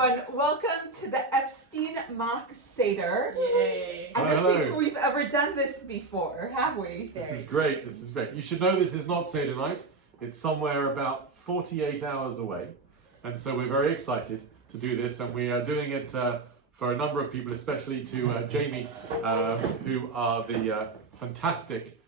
everyone. Welcome to the Epstein mock Seder. Yay. I don't think we've ever done this before, have we? This is great. This is great. You should know this is not Seder night. It's somewhere about 48 hours away. And so we're very excited to do this. And we are doing it for a number of people, especially to Jami, who are the fantastic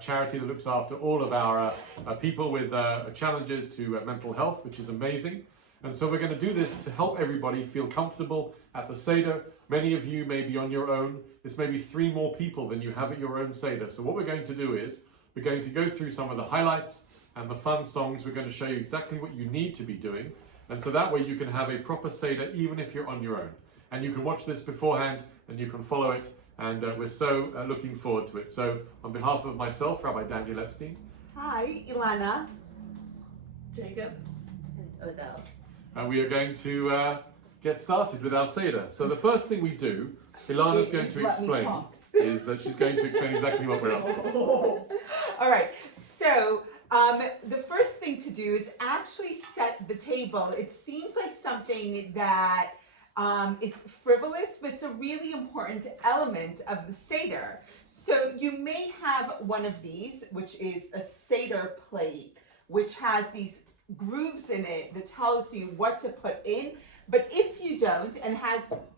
charity that looks after all of our people with challenges to mental health, which is amazing. And so we're going to do this to help everybody feel comfortable at the Seder. Many of you may be on your own. This may be 3 more people than you have at your own Seder. So what we're going to do is we're going to go through some of the highlights and the fun songs. We're going to show you exactly what you need to be doing. And so that way you can have a proper Seder even if you're on your own. And you can watch this beforehand and you can follow it. And we're so looking forward to it. So on behalf of myself, Rabbi Daniel Epstein. Hi, Ilana. Jacob. And Odell. We are going to get started with our Seder. So the first thing we do, Ilana's going to explain, is that she's going to explain exactly what we're up to. All right, so the first thing to do is actually set the table. It seems like something that is frivolous, but it's a really important element of the Seder. So you may have one of these, which is a Seder plate, which has these grooves in it that tells you what to put in. But if you don't, and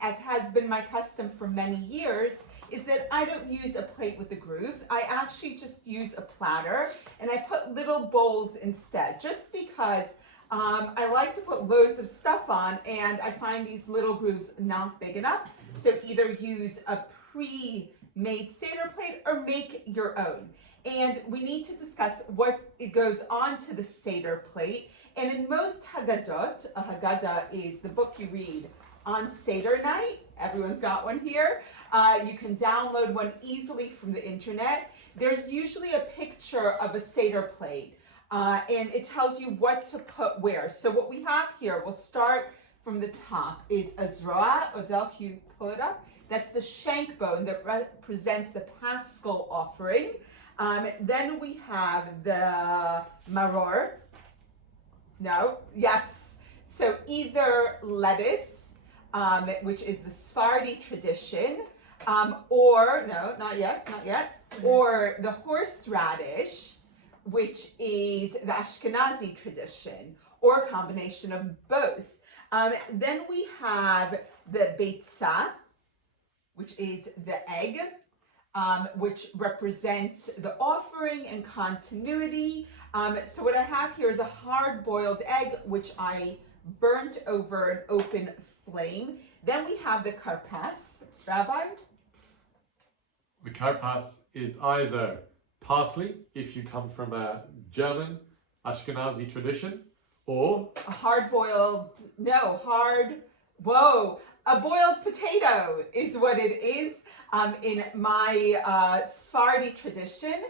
as has been my custom for many years, is that I don't use a plate with the grooves. I actually just use a platter and I put little bowls instead, just because I like to put loads of stuff on and I find these little grooves not big enough. So either use a pre-made Seder plate or make your own. And we need to discuss what it goes on to the Seder plate. And in most Haggadot, a Haggadah is the book you read on Seder night. Everyone's got one here. You can download one easily from the internet. There's usually a picture of a Seder plate. And it tells you what to put where. So what we have here, we'll start from the top, is a zroa. Odell, can you pull it up? That's the shank bone that represents the Paschal offering. Then we have the Maror. No, yes. So either lettuce, which is the Sephardi tradition, or, no, not yet, or the horseradish, which is the Ashkenazi tradition, or a combination of both. Then we have the Beitzah, which is the egg, which represents the offering and continuity. So what I have here is a hard-boiled egg, which I burnt over an open flame. Then we have the Karpas. Rabbi? The Karpas is either parsley, if you come from a German Ashkenazi tradition, or a boiled potato is what it is in my Sephardi tradition,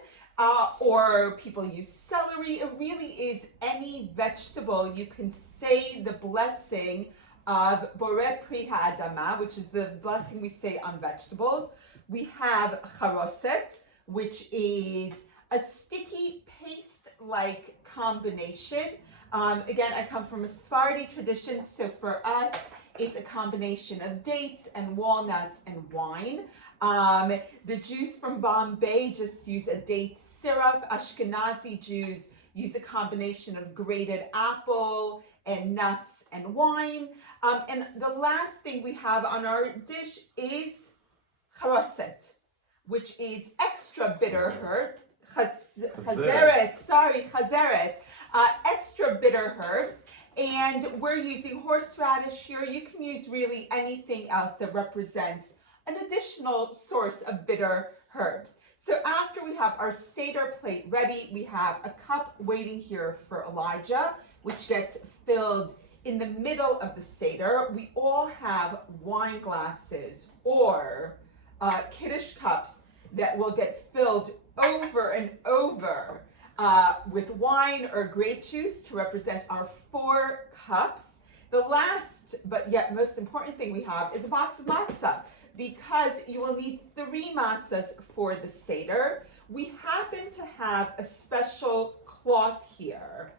or people use celery. It really is any vegetable. You can say the blessing of Borei Pri Ha'adama, which is the blessing we say on vegetables. We have charoset, which is a sticky paste-like combination. Again, I come from a Sephardi tradition, so for us, it's a combination of dates and walnuts and wine. The Jews from Bombay just use a date syrup. Ashkenazi Jews use a combination of grated apple and nuts and wine. And the last thing we have on our dish is charoset, which is extra bitter herb. Chazeret, extra bitter herbs. And we're using horseradish here. You can use really anything else that represents an additional source of bitter herbs. So after we have our Seder plate ready, we have a cup waiting here for Elijah, which gets filled in the middle of the Seder. We all have wine glasses or Kiddush cups that will get filled over and over with wine or grape juice to represent our 4 cups. The last, but yet most important thing we have is a box of matzah, because you will need 3 matzahs for the Seder. We happen to have a special cloth here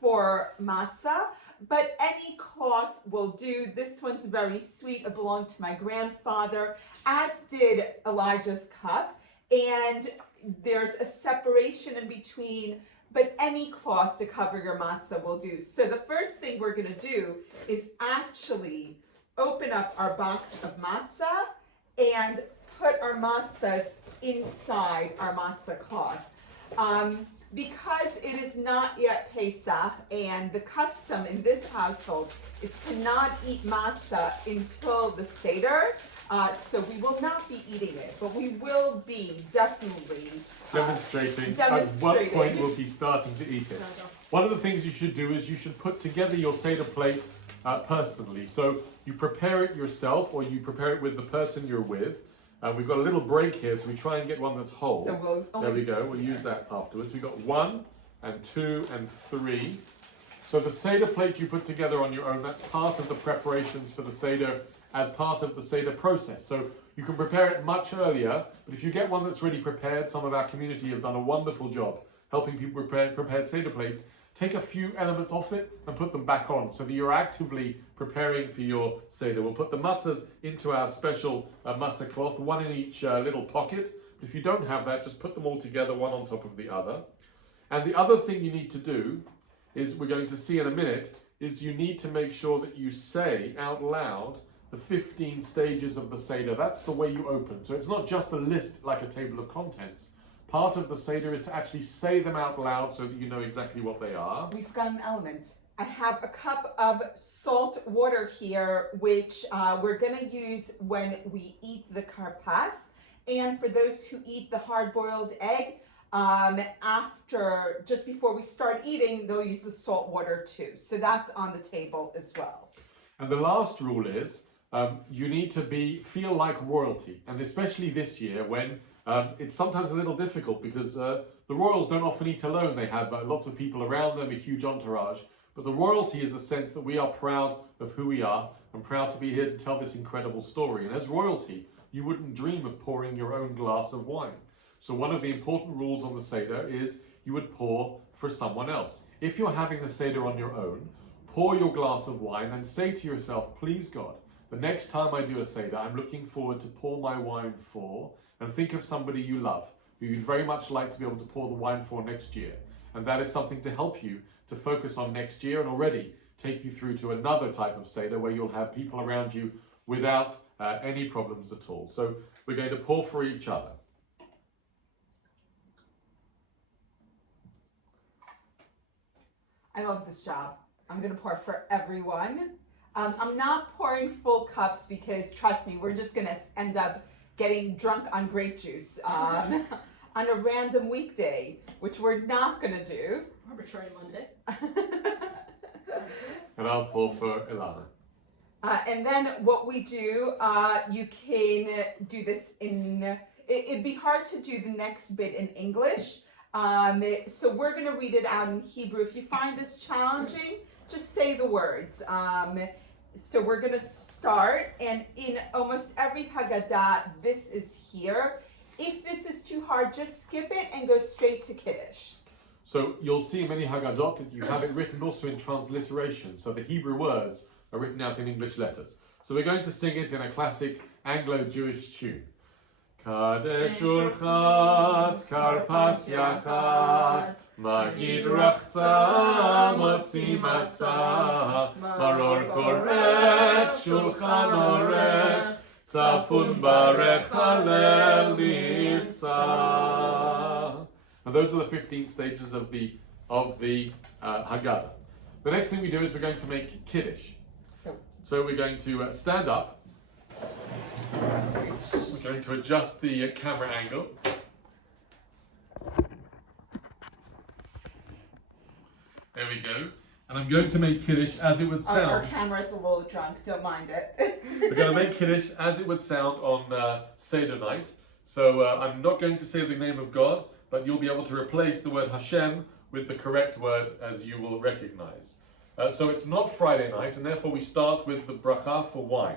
for matzah, but any cloth will do. This one's very sweet. It belonged to my grandfather, as did Elijah's cup. And there's a separation in between, but any cloth to cover your matzah will do. So the first thing we're going to do is actually open up our box of matzah and put our matzahs inside our matzah cloth. Because it is not yet Pesach, and the custom in this household is to not eat matzah until the Seder, so we will not be eating it, but we will be definitely demonstrating at what point we'll be starting to eat it. One of the things you should do is you should put together your Seder plate personally. So you prepare it yourself, or you prepare it with the person you're with. We've got a little break here, so we try and get one that's whole. So there we go. We'll use that afterwards. We've got 1 and 2 and 3. So the Seder plate you put together on your own, that's part of the preparations for the Seder as part of the Seder process. So you can prepare it much earlier, but if you get one that's already prepared, some of our community have done a wonderful job helping people prepare Seder plates. Take a few elements off it and put them back on so that you're actively preparing for your Seder. We'll put the matzahs into our special matzah cloth, one in each little pocket. If you don't have that, just put them all together, one on top of the other. And the other thing you need to do is, we're going to see in a minute, is you need to make sure that you say out loud the 15 stages of the Seder. That's the way you open. So it's not just a list like a table of contents. Part of the Seder is to actually say them out loud so that you know exactly what they are. We've got an element. I have a cup of salt water here, which we're going to use when we eat the karpas. And for those who eat the hard-boiled egg, just before we start eating, they'll use the salt water too. So that's on the table as well. And the last rule is, you need to feel like royalty. And especially this year when it's sometimes a little difficult because the royals don't often eat alone. They have lots of people around them, a huge entourage. But the royalty is a sense that we are proud of who we are and proud to be here to tell this incredible story. And as royalty, you wouldn't dream of pouring your own glass of wine. So one of the important rules on the Seder is you would pour for someone else. If you're having the Seder on your own, pour your glass of wine and say to yourself, please God, the next time I do a Seder, I'm looking forward to pour my wine for, and think of somebody you love, who you'd very much like to be able to pour the wine for next year. And that is something to help you to focus on next year and already take you through to another type of Seder where you'll have people around you without any problems at all. So we're going to pour for each other. I love this job. I'm going to pour for everyone. I'm not pouring full cups because, trust me, we're just going to end up getting drunk on grape juice on a random weekday, which we're not going to do. Arbitrary Monday. And I'll pour for Ilana. And then what we do, you can do this it'd be hard to do the next bit in English. So we're going to read it out in Hebrew. If you find this challenging, just say the words. So we're going to start, and in almost every Haggadah, this is here. If this is too hard, just skip it and go straight to Kiddush. So you'll see in many Haggadot that you have it written also in transliteration. So the Hebrew words are written out in English letters. So we're going to sing it in a classic Anglo-Jewish tune. Kadesh Urchatz, Karpas Yachatz, Maggid Rachtzah, Hamotzi Matzah, Maror Korech, Shulchan Orech, Tzafun Barech, Hallel Nitzah. And those are the 15 stages of the Haggadah. The next thing we do is we're going to make Kiddush. So we're going to stand up. We're going to adjust the camera angle. There we go. And I'm going to make Kiddush as it would sound. Our camera's a little drunk, don't mind it. We're going to make Kiddush as it would sound on Seder night. So I'm not going to say the name of God, but you'll be able to replace the word Hashem with the correct word as you will recognize. So it's not Friday night, and therefore we start with the bracha for wine.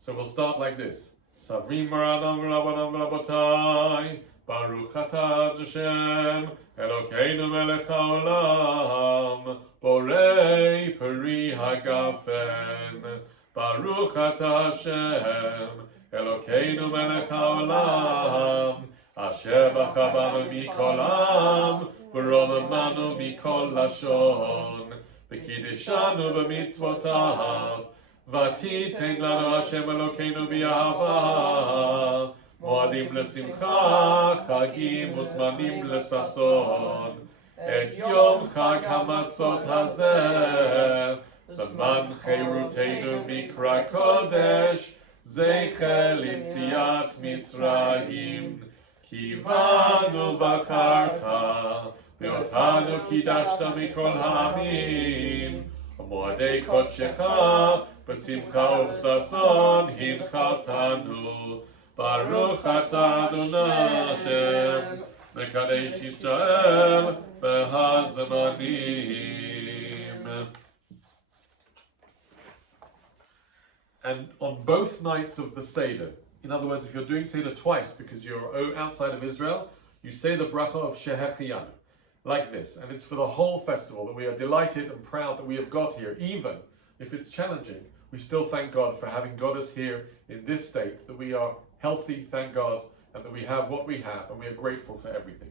So we'll start like this. Savrim Maradam Rabbanam Rabbatai, Baruch atah Hashem, Elokeinu melech haolam, borei peri hagafen. Baruch atah Hashem, Elokeinu melech haolam, asher bacha banu mikol am, ורוממנו מכל לשון, וקידשנו במצוותיו, ותיתן לנו השם אלוקינו באהבה, מועדים לשמחה, חגים וזמנים לששון, את יום חג המצות הזה, זמן חירותנו מקרא קודש, זכר ליציאת מצרים, כי בנו בחרת, ואותנו קידשת מכל העמים, ומועדי קודשך בשמחה ובששון הנחלתנו. ברוך אתה אדוני השם, מקדש ישראל והזמנים. And on both nights of the Seder, in other words, if you're doing Seder twice because you're outside of Israel, you say the bracha of Shehechianu, like this. And it's for the whole festival that we are delighted and proud that we have got here. Even if it's challenging, we still thank God for having got us here in this state, that we are healthy, thank God, and that we have what we have, and we are grateful for everything.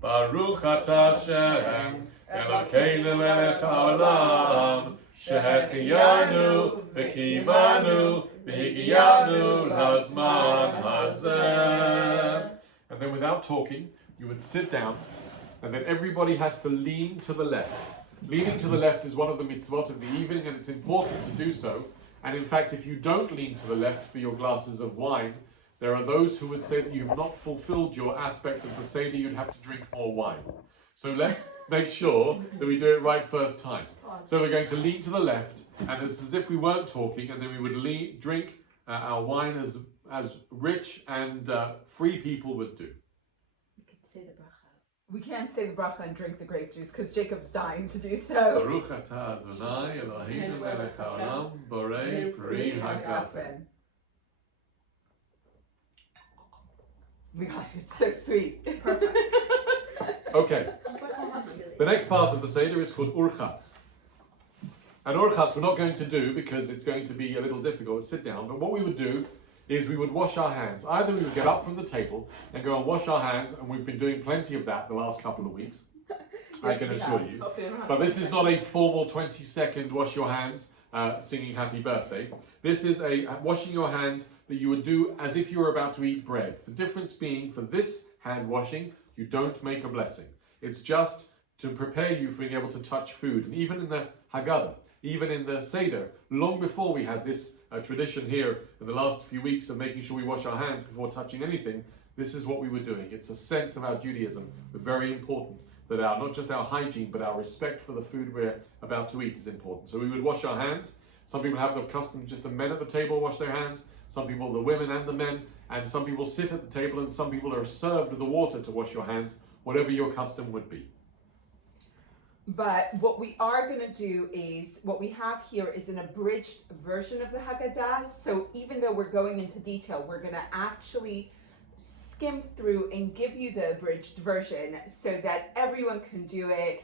Baruch atah Hashem, Elokeinu melech haolam, Shehechianu, v'kiyimanu, v'higiyanu lazman hazeh. And then without talking, you would sit down, and then everybody has to lean to the left. Leaning to the left is one of the mitzvot of the evening, and it's important to do so. And in fact, if you don't lean to the left for your glasses of wine, there are those who would say that you've not fulfilled your aspect of the Seder, you'd have to drink more wine. So let's make sure that we do it right first time. So we're going to lean to the left, and it's as if we weren't talking, and then we would drink our wine as rich and free people would do. We could say the bracha. We can't say the bracha and drink the grape juice because Jacob's dying to do so. Baruch atah Adonai Eloheinu melech haolam, borei peri hagafen. We got it. It's so sweet. Perfect. Okay, It's like I'm hungry. the next part of the Seder is called Urchatz. And Urchatz we're not going to do because it's going to be a little difficult to sit down, but what we would do is we would wash our hands. Either we would get up from the table and go and wash our hands, and we've been doing plenty of that the last couple of weeks, I can assure you. Hopefully I don't have But to this is not a formal 20-second wash your hands singing happy birthday. This is a washing your hands that you would do as if you were about to eat bread. The difference being, for this hand washing, you don't make a blessing. It's just to prepare you for being able to touch food. And even in the Haggadah, even in the Seder, long before we had this tradition here in the last few weeks of making sure we wash our hands before touching anything, this is what we were doing. It's a sense of our Judaism, but very important, that our, not just our hygiene, but our respect for the food we're about to eat is important. So we would wash our hands. Some people have the custom, just the men at the table wash their hands. Some people, the women and the men, and some people sit at the table, and some people are served with the water to wash your hands, whatever your custom would be. But what we are going to do is, what we have here is an abridged version of the Haggadah. So even though we're going into detail, we're going to actually skim through and give you the abridged version so that everyone can do it.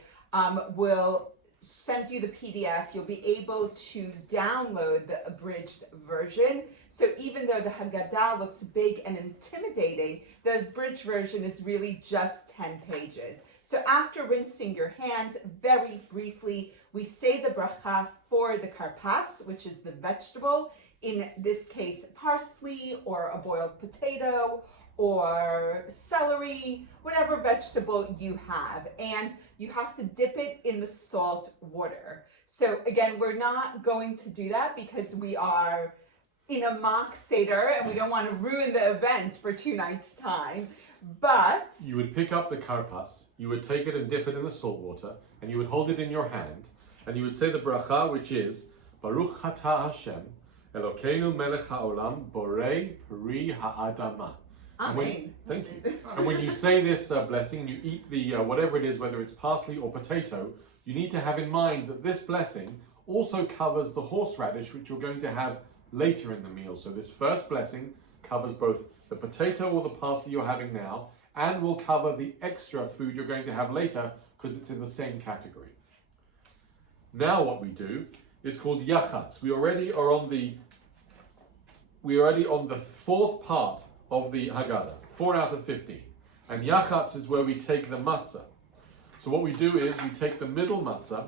We'll send you the PDF. You'll be able to download the abridged version. So even though the Haggadah looks big and intimidating, the abridged version is really just 10 pages. So after rinsing your hands, very briefly, we say the bracha for the karpas, which is the vegetable. In this case, parsley or a boiled potato or celery, whatever vegetable you have. And you have to dip it in the salt water. So again, we're not going to do that because we are in a mock Seder and we don't want to ruin the event for 2 nights' time. But you would pick up the karpas, you would take it and dip it in the salt water, and you would hold it in your hand, and you would say the bracha, which is Baruch atah Hashem, Elokeinu melech haolam, borei peri ha'adama. Amen. Thank you. And when you say this blessing, you eat the whatever it is, whether it's parsley or potato, you need to have in mind that this blessing also covers the horseradish, which you're going to have later in the meal. So this first blessing covers both the potato or the parsley you're having now, and will cover the extra food you're going to have later because it's in the same category. Now what we do is called Yachatz. We already are on the fourth part of the Haggadah, 4 out of 15. And Yachatz is where we take the Matzah. So what we do is we take the middle Matzah,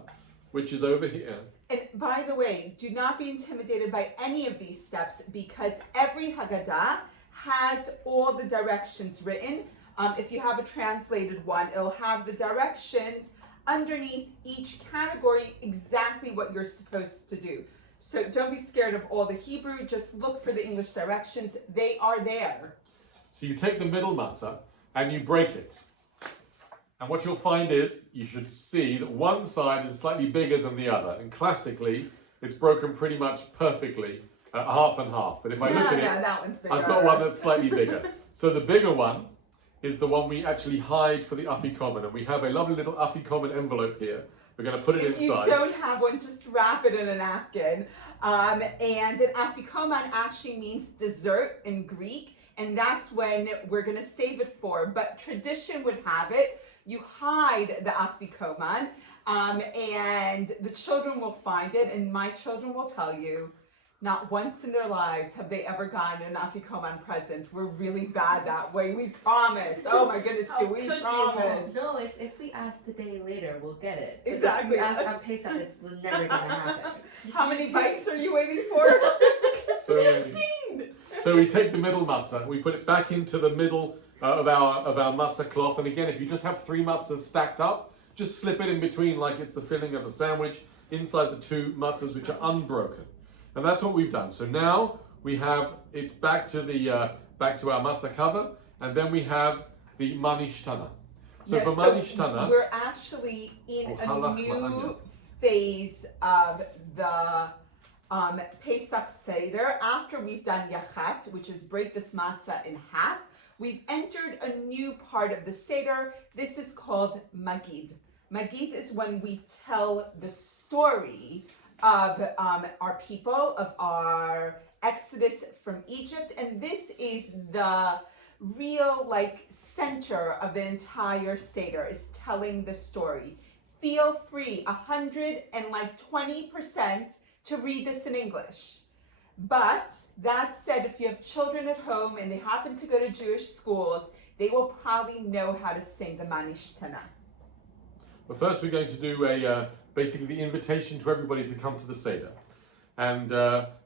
which is over here. And by the way, do not be intimidated by any of these steps because every Haggadah has all the directions written. If you have a translated one, it'll have the directions underneath each category, exactly what you're supposed to do. So don't be scared of all the Hebrew, just look for the English directions. They are there. So you take the middle matzah and you break it. And what you'll find is, you should see that one side is slightly bigger than the other. And classically, it's broken pretty much perfectly, half and half. But if I look at it, that one's bigger. I've got one that's slightly bigger. So the bigger one is the one we actually hide for the Afikomen. And we have a lovely little Afikomen envelope here. We're going to put it If inside. you don't have one, just wrap it in a napkin. And an Afikomen actually means dessert in Greek. And that's when we're going to save it for. But tradition would have it, you hide the Afikomen, and the children will find it. And my children will tell you, not once in their lives have they ever gotten an Afikomen present. We're really bad that way. We promise. Oh my goodness, do we promise? No, it's if we ask the day later, we'll get it. But Exactly. If we ask on Pesach, it's never gonna happen. How many bikes are you waiting for? So, 15! so we take the middle matzah, we put it back into the middle of our matzah cloth. And again, if you just have 3 matzahs stacked up, just slip it in between like it's the filling of a sandwich inside the 2 matzahs which are unbroken. And that's what we've done. So now we have it back to our matzah cover, and then we have the Mah Nishtana. So Yes, for Mah Nishtana, we're actually in a new phase of the Pesach Seder. After we've done Yachatz, which is break this matzah in half, we've entered a new part of the Seder. This is called Maggid. Maggid is when we tell the story of our people, of our exodus from Egypt, and this is the real center of the entire Seder, is telling the story. Feel free 120% to read this in English. But that said, if you have children at home and they happen to go to Jewish schools, they will probably know how to sing the Mah Nishtana. but first we're going to do basically the invitation to everybody to come to the Seder. And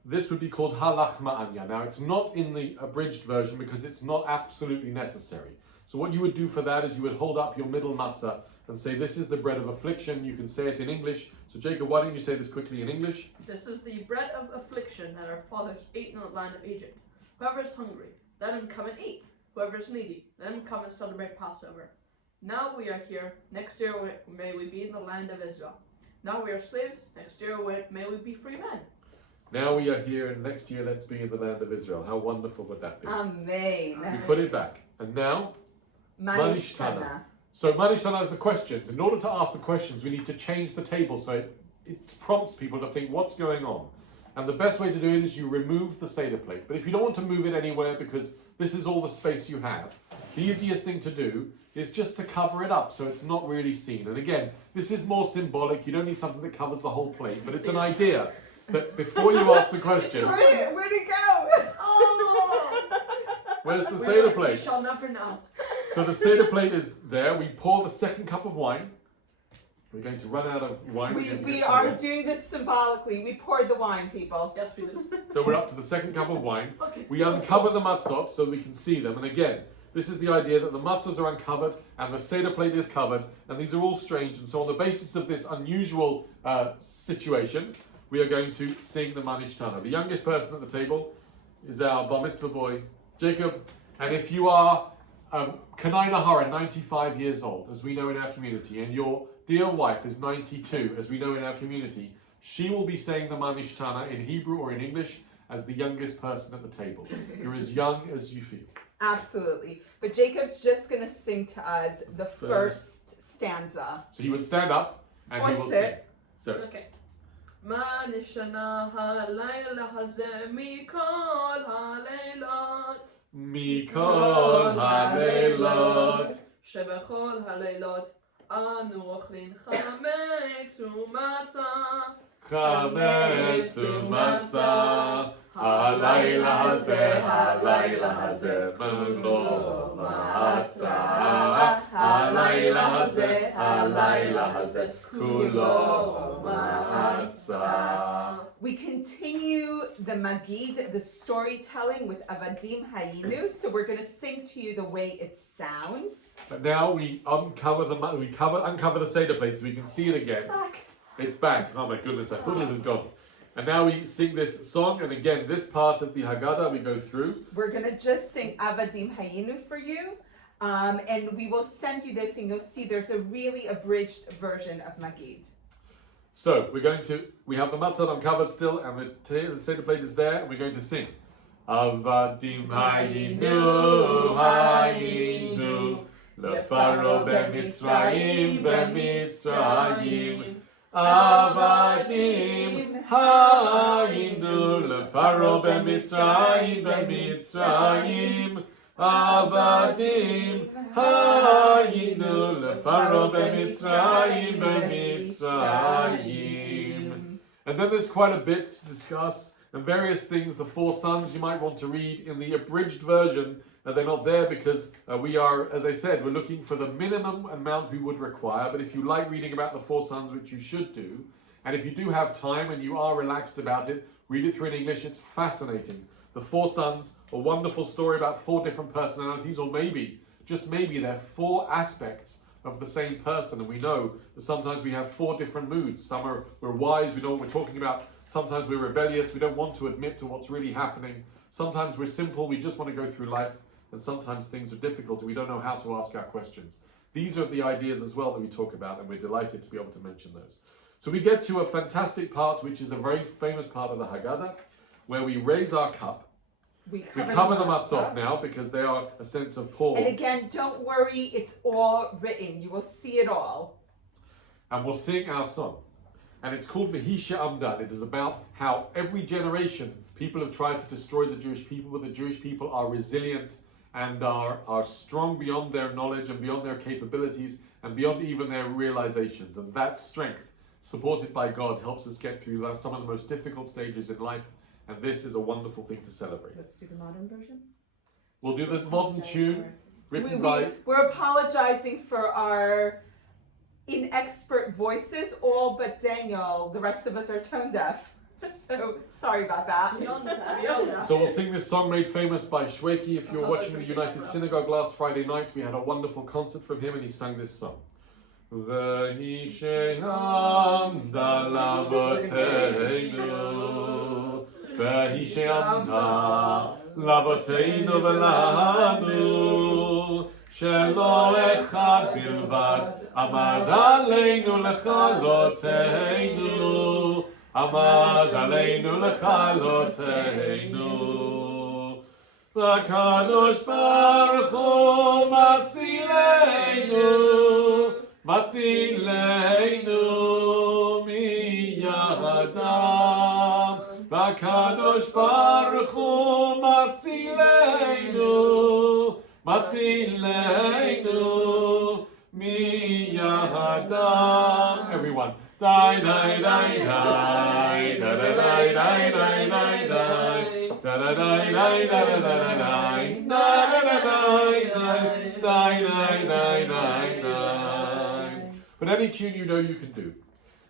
this would be called Halach Ma'anya. Now, it's not in the abridged version because it's not absolutely necessary. So what you would do for that is you would hold up your middle matzah and say, this is the bread of affliction. You can say it in English. So Jacob, why don't you say this quickly in English? This is the bread of affliction that our fathers ate in the land of Egypt. Whoever is hungry, let him come and eat. Whoever is needy, let him come and celebrate Passover. Now we are here. Next year may we be in the land of Israel. Now we are slaves. Next year may we be free men. Now we are here, and next year let's be in the land of Israel. How wonderful would that be? Amen. We put it back. And now, Mah Mah Nishtana. Nishtana. So Mah Nishtana is the questions. In order to ask the questions, we need to change the table so it prompts people to think what's going on. And the best way to do it is you remove the Seder plate. But if you don't want to move it anywhere because this is all the space you have, the easiest thing to do is just to cover it up so it's not really seen. And again, this is more symbolic. You don't need something that covers the whole plate, but it's an idea that before you ask the question, Where'd it go? Oh! where's the Seder We plate? shall never know. So the Seder plate is there. We pour the second cup of wine. We're going to run out of wine. We are doing this symbolically. We poured the wine, people. Yes, we do. So we're up to the second cup of wine. Look, it's We so uncover the matzot so we can see them. And again, this is the idea that the matzahs are uncovered and the Seder plate is covered. And these are all strange. And so on the basis of this unusual situation, we are going to sing the Mah Nishtana. The youngest person at the table is our bar mitzvah boy, Jacob. And if you are Kanai Nahara, 95 years old, as we know in our community, and your dear wife is 92, as we know in our community, she will be saying the Mah Nishtana in Hebrew or in English as the youngest person at the table. You're as young as you feel. Absolutely. But Jacob's just going to sing to us the first stanza. So he would stand up and Or he will sit. sing. So, Okay. מה נשתנה הלילה הזה מכל הלילות Mikol Halelot. שבכל הלילות אנו אוכלים חמץ ומצה. חמץ ומצה. הלילה הזה מלוא מעשה. הלילה הזה כולו מעשה. We continue the Maggid, the storytelling with Avadim Dayenu. So we're going to sing to you the way it sounds. But now we uncover the Seder plate so we can see it again. It's back. Oh my goodness, I thought it had gone. And now we sing this song, and again, this part of the Haggadah we go through. We're going to just sing Avadim Dayenu for you. And we will send you this, and you'll see there's a really abridged version of Maggid. So we have the Matzah uncovered still, and the Seder plate is there, and we're going to sing. Avadim Dayenu, Lefaro b'Mitzrayim, Avadim Dayenu, Lefaro b'Mitzrayim, Avadim Dayenu, Lefaro b'Mitzrayim. And then there's quite a bit to discuss, and various things, the four sons you might want to read in the abridged version. They're not there because we are, as I said, we're looking for the minimum amount we would require. But if you like reading about the four sons, which you should do, and if you do have time and you are relaxed about it, read it through in English. It's fascinating. The four sons, a wonderful story about four different personalities, or maybe, just maybe, they're four aspects of the same person. And we know that sometimes we have four different moods. We're wise, we know what we're talking about. Sometimes we're rebellious, we don't want to admit to what's really happening. Sometimes we're simple, we just want to go through life. And sometimes things are difficult and we don't know how to ask our questions. These are the ideas as well that we talk about, and we're delighted to be able to mention those. So we get to a fantastic part, which is a very famous part of the Haggadah, where we raise our cup. We cover the matzot now because they are a sense of pour. And again, don't worry, it's all written. You will see it all. And we'll sing our song. And it's called Vehi She'Amda. It is about how every generation people have tried to destroy the Jewish people, but the Jewish people are resilient and are strong beyond their knowledge and beyond their capabilities and beyond even their realizations. And that strength, supported by God, helps us get through some of the most difficult stages in life. And this is a wonderful thing to celebrate. Let's do the modern version. We'll do the modern tune written by... We're apologizing for our inexpert voices, all but Daniel. The rest of us are tone deaf. So, sorry about that. Beyond that. So we'll sing this song made famous by Shweki. If you were watching the United Synagogue last Friday night, we had a wonderful concert from him and he sang this song. Vehi She'Amda Lavoteinu, Vehi She'Amda Lavoteinu Velanu, Shelo Echad Bilvad Amad Aleinu Lechalotenu, Amad Aleinu Lechalotenu. V'Kadosh Baruch Hu Matzilenu miyadam. V'Kadosh Baruch Hu Matzilenu miyadam. Everyone. Die, die, die, die, die, die, die, die, die, die, die. But any tune you know you can do.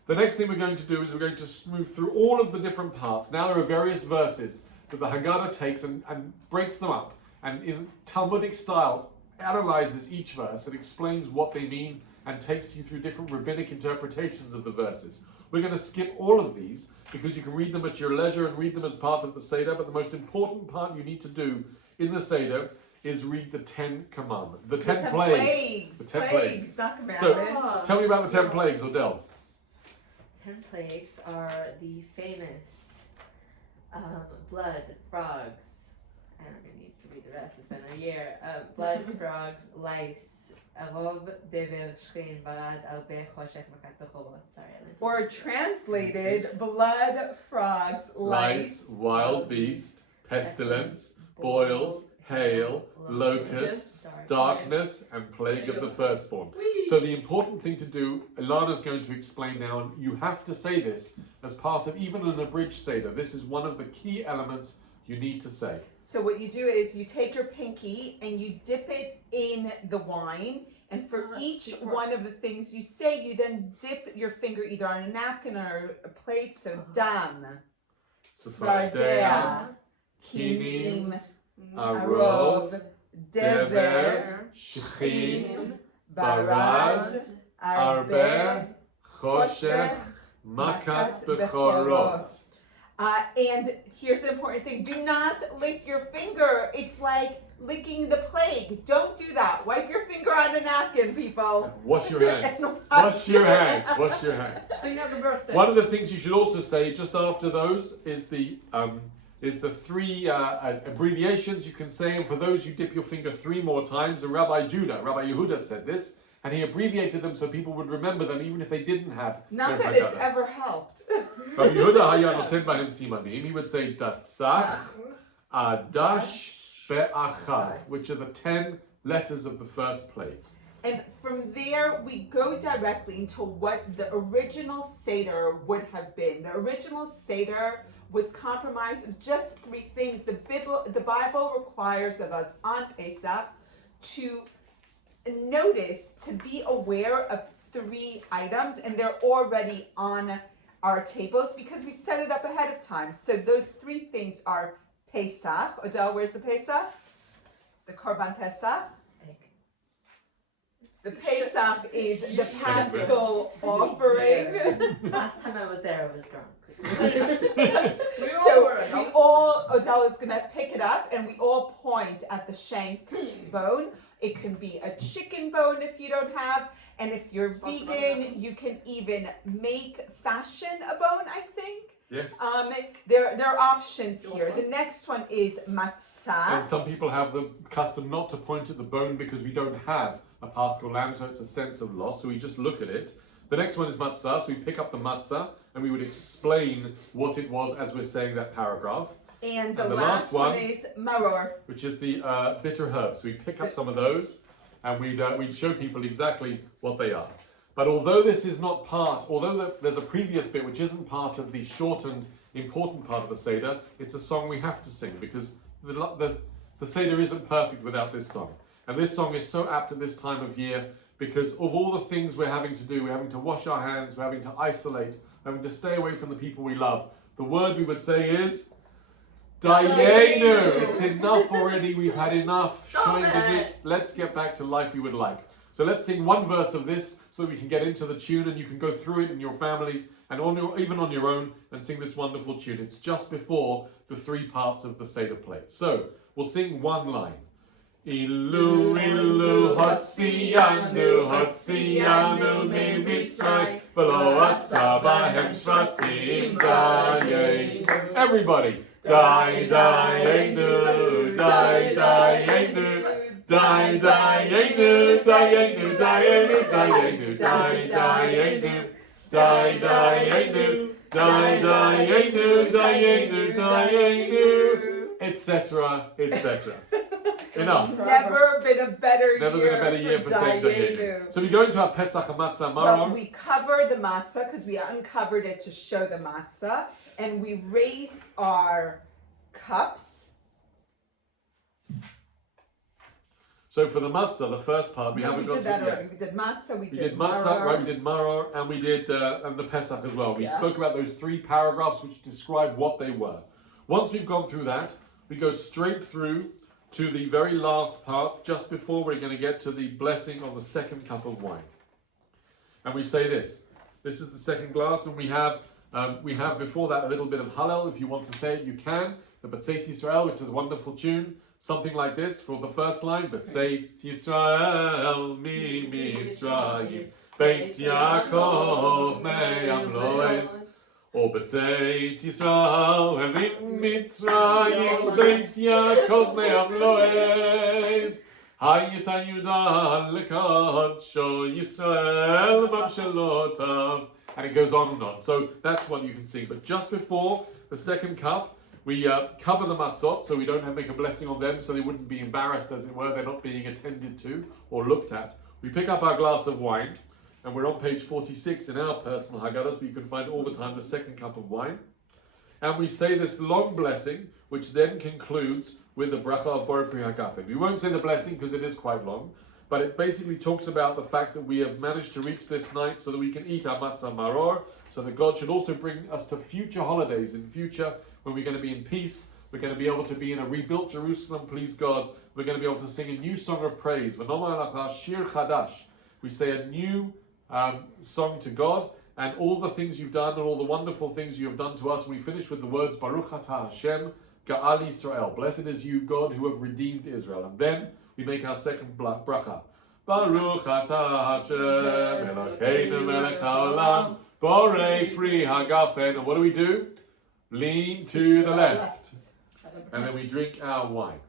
The next thing we're going to do is we're going to move through all of the different parts. Now there are various verses that the Haggadah takes and breaks them up, and in Talmudic style analyzes each verse and explains what they mean and takes you through different rabbinic interpretations of the verses. We're going to skip all of these because you can read them at your leisure and read them as part of the Seder, but the most important part you need to do in the Seder is read the 10 commandments, the 10 plagues. The 10 plagues. Not commandments. So, tell me about the 10 plagues, Odell. 10 plagues are the famous blood, frogs. I don't need to read the rest, it's been a year. Blood, frogs, lice. Or translated, blood, frogs, Lice, wild beast, pestilence, boils, hail, locust, darkness, and plague of the firstborn. So the important thing to do, Ilana's going to explain now, and you have to say this as part of even an abridged Seder. This is one of the key elements you need to say. So what you do is you take your pinky and you dip it in the wine, and for each one of the things you say, you then dip your finger either on a napkin or a plate. So dam, svardea, kinim, arov, dever, shchim, barad, arber, choshech, makat bechorot. And here's the important thing: do not lick your finger. It's like licking the plague. Don't do that. Wipe your finger on a napkin, people. And wash your hands. Wash your hands. Wash your hands. Sing happy birthday. One of the things you should also say just after those is the three abbreviations you can say, and for those you dip your finger 3 more times. And Rabbi Yehuda said this, and he abbreviated them so people would remember them even if they didn't have. Not that it's ever helped. Rabbi Yehuda haya noten bahem simanim. He would say datzach, adash, be'achad, which are the 10 letters of the first plagues. And from there, we go directly into what the original Seder would have been. The original Seder was compromised of just 3 things. The Bible requires of us on Pesach to notice, to be aware of 3 items, and they're already on our tables because we set it up ahead of time. So those 3 things are Pesach. Odell, where's the Pesach? The Korban Pesach. The Pesach is the Paschal offering. Last time I was there, I was drunk. Odell is gonna pick it up, and we all point at the shank bone. It can be a chicken bone if you don't have, and if you're vegan, you can even fashion a bone, I think. Yes. There are options here. The next one is matzah. And some people have the custom not to point at the bone because we don't have a paschal lamb, so it's a sense of loss, so we just look at it. The next one is matzah, so we pick up the matzah and we would explain what it was as we're saying that paragraph. And the last one is maror, which is the bitter herbs. So we pick up some of those and we'd show people exactly what they are. But although this is not part, although there's a previous bit which isn't part of the shortened, important part of the Seder, it's a song we have to sing because the Seder isn't perfect without this song. And this song is so apt at this time of year because of all the things we're having to do. We're having to wash our hands, we're having to isolate, we're having to stay away from the people we love. The word we would say is Dayenu. It's enough already. We've had enough. Let's get back to life we would like. So let's sing one verse of this so that we can get into the tune and you can go through it in your families and even on your own and sing this wonderful tune. It's just before the 3 parts of the Seder plate. So we'll sing one line. Ilu, ilu, hotzianu mi Mitzvah, v'lo asa bahem shvatim dayenu. Everybody. Dayenu, Dayenu, Dayenu, Dayenu, Dayenu, Dayenu, Dayenu, Dayenu, Dayenu, Dayenu, Dayenu, etc., etc. Enough. Never been a better year for saying Dayenu. So we go into our Pesach and Matzah Maror. Well, we cover the matzah because we uncovered it to show the matzah, and we raise our cups. So for the matzah, the first part, we haven't got to that yet. already. We did matzah, we did matzah, maror. right? We did maror, and we did and the Pesach as well. We spoke about those 3 paragraphs which describe what they were. Once we've gone through that, we go straight through to the very last part, just before we're going to get to the blessing on the 2nd cup of wine. And we say this. This is the 2nd glass, and we have before that a little bit of Hallel. If you want to say it, you can. The B'tzeit Yisrael, which is a wonderful tune. Something like this for the first line. B'tzeit Yisrael mi Mitzrayim, Beit Yaakov me'am lo'ez. O B'tzeit Yisrael mi Mitzrayim, Beit Yaakov me'am lo'ez. Hayita Yudah lekadsho Yisrael mamshelotav. And it goes on and on. So that's what you can sing. But just before the 2nd cup, We cover the matzot so we don't have to make a blessing on them so they wouldn't be embarrassed, as it were. They're not being attended to or looked at. We pick up our glass of wine, and we're on page 46 in our personal Haggadah, so you can find all the time the second cup of wine. And we say this long blessing, which then concludes with the bracha of Borei Pri HaGafen. We won't say the blessing because it is quite long, but it basically talks about the fact that we have managed to reach this night so that we can eat our Matzah Maror, so that God should also bring us to future holidays in future when we're going to be in peace. We're going to be able to be in a rebuilt Jerusalem, please God. We're going to be able to sing a new song of praise. V'nomar lacha shir chadash. We say a new song to God, and all the things you've done and all the wonderful things you have done to us. We finish with the words Baruch Atah Hashem Ga'al Yisrael. Blessed is you, God, who have redeemed Israel. And then we make our second bracha. Baruch Atah Hashem Elokeinu melech haolam Borei Pri HaGafen. And what do? Lean to the left. And then we drink our wine.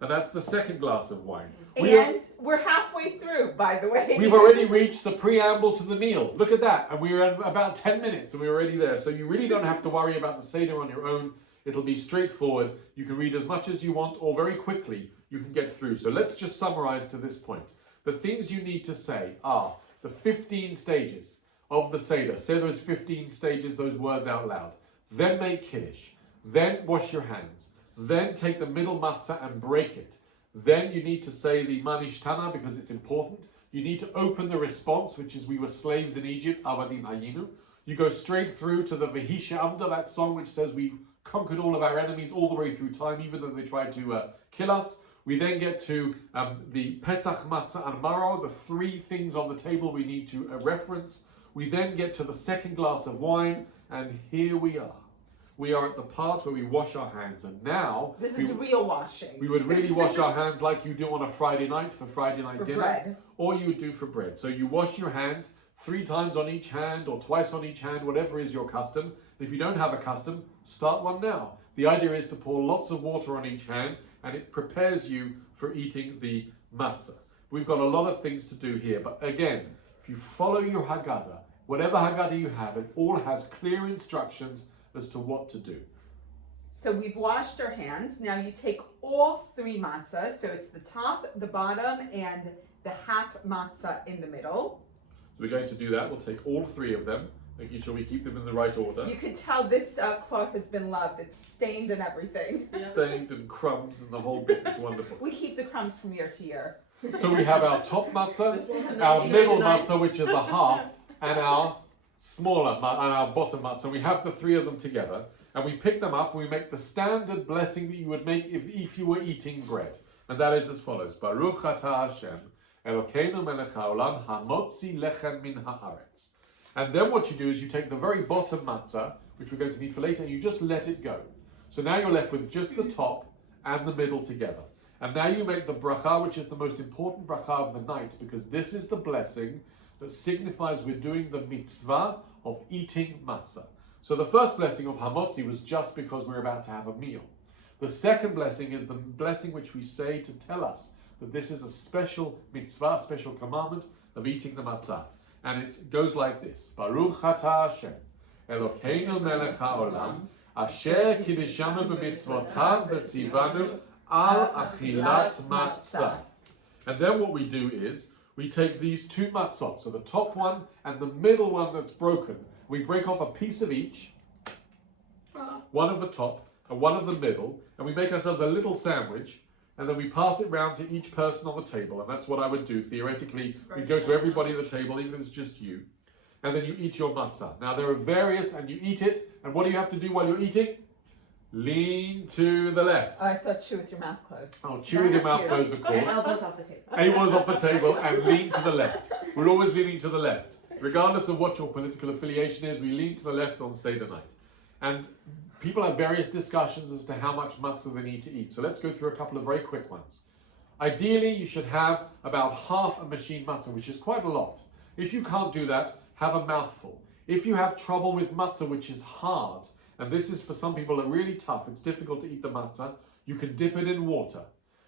And that's the second glass of wine. And we're halfway through, by the way. We've already reached the preamble to the meal. Look at that. And we're at about 10 minutes and we're already there. So you really don't have to worry about the Seder on your own. It'll be straightforward. You can read as much as you want, or very quickly you can get through. So let's just summarize to this point. The things you need to say are the 15 stages of the Seder. Say those 15 stages, those words out loud. Then make Kiddush. Then wash your hands. Then take the middle matzah and break it. Then you need to say the Mah Nishtana because it's important. You need to open the response, which is we were slaves in Egypt, Avadim Dayenu. You go straight through to the Vehi She'Amda, that song which says we conquered all of our enemies all the way through time, even though they tried to kill us. We then get to the Pesach, Matzah and Maror, the three things on the table we need to reference. We then get to the second glass of wine, and here we are. We are at the part where we wash our hands, and now this is real washing. We would really wash our hands like you do on a Friday night for Friday night for dinner, bread. Or you would do for bread. So you wash your hands 3 times on each hand or twice on each hand, whatever is your custom. If you don't have a custom, start one now. The idea is to pour lots of water on each hand, and it prepares you for eating the matzah. We've got a lot of things to do here, but again, if you follow your Haggadah, whatever Haggadah you have, it all has clear instructions as to what to do. So we've washed our hands. Now you take all 3 matzahs. So it's the top, the bottom, and the half matzah in the middle. So we're going to do that. We'll take all 3 of them, making sure we keep them in the right order. You can tell this cloth has been loved. It's stained and everything. Stained and crumbs and the whole bit. It's wonderful. We keep the crumbs from year to year. So we have our top matzah, our middle matzah, which is a half, and our smaller and our bottom matzah. We have the 3 of them together, and we pick them up and we make the standard blessing that you would make if you were eating bread. And that is as follows. Baruch Atah Hashem Elokeinu melech haolam Hamotzi lechem min haaretz. And then what you do is you take the very bottom matzah, which we're going to need for later, and you just let it go. So now you're left with just the top and the middle together. And now you make the bracha, which is the most important bracha of the night, because this is the blessing that signifies we're doing the mitzvah of eating matzah. So the first blessing of Hamotzi was just because we're about to have a meal. The second blessing is the blessing which we say to tell us that this is a special mitzvah, special commandment of eating the matzah. And it goes like this. Baruch Atah Hashem Elokeinu melech haolam asher kiddeshanu b'mitzvotav v'tzivanu al achilat matzah. And then what we do is we take these 2 matzot, so the top one and the middle one that's broken. We break off a piece of each, one of the top and one of the middle, and we make ourselves a little sandwich, and then we pass it round to each person on the table, and that's what I would do. Theoretically, we go to everybody at the table, even if it's just you, and then you eat your matzah. Now there are various, and you eat it, and what do you have to do while you're eating? Lean to the left. Oh, I thought chew with your mouth closed. Oh, chew with your mouth closed, of course. And elbows off the table. Elbows off the table and lean to the left. We're always leaning to the left. Regardless of what your political affiliation is, we lean to the left on Seder night. And people have various discussions as to how much matzah they need to eat. So let's go through a couple of very quick ones. Ideally, you should have about half a machine matzah, which is quite a lot. If you can't do that, have a mouthful. If you have trouble with matzah, which is hard, and this is for some people really tough, it's difficult to eat the matzah, you can dip it in water.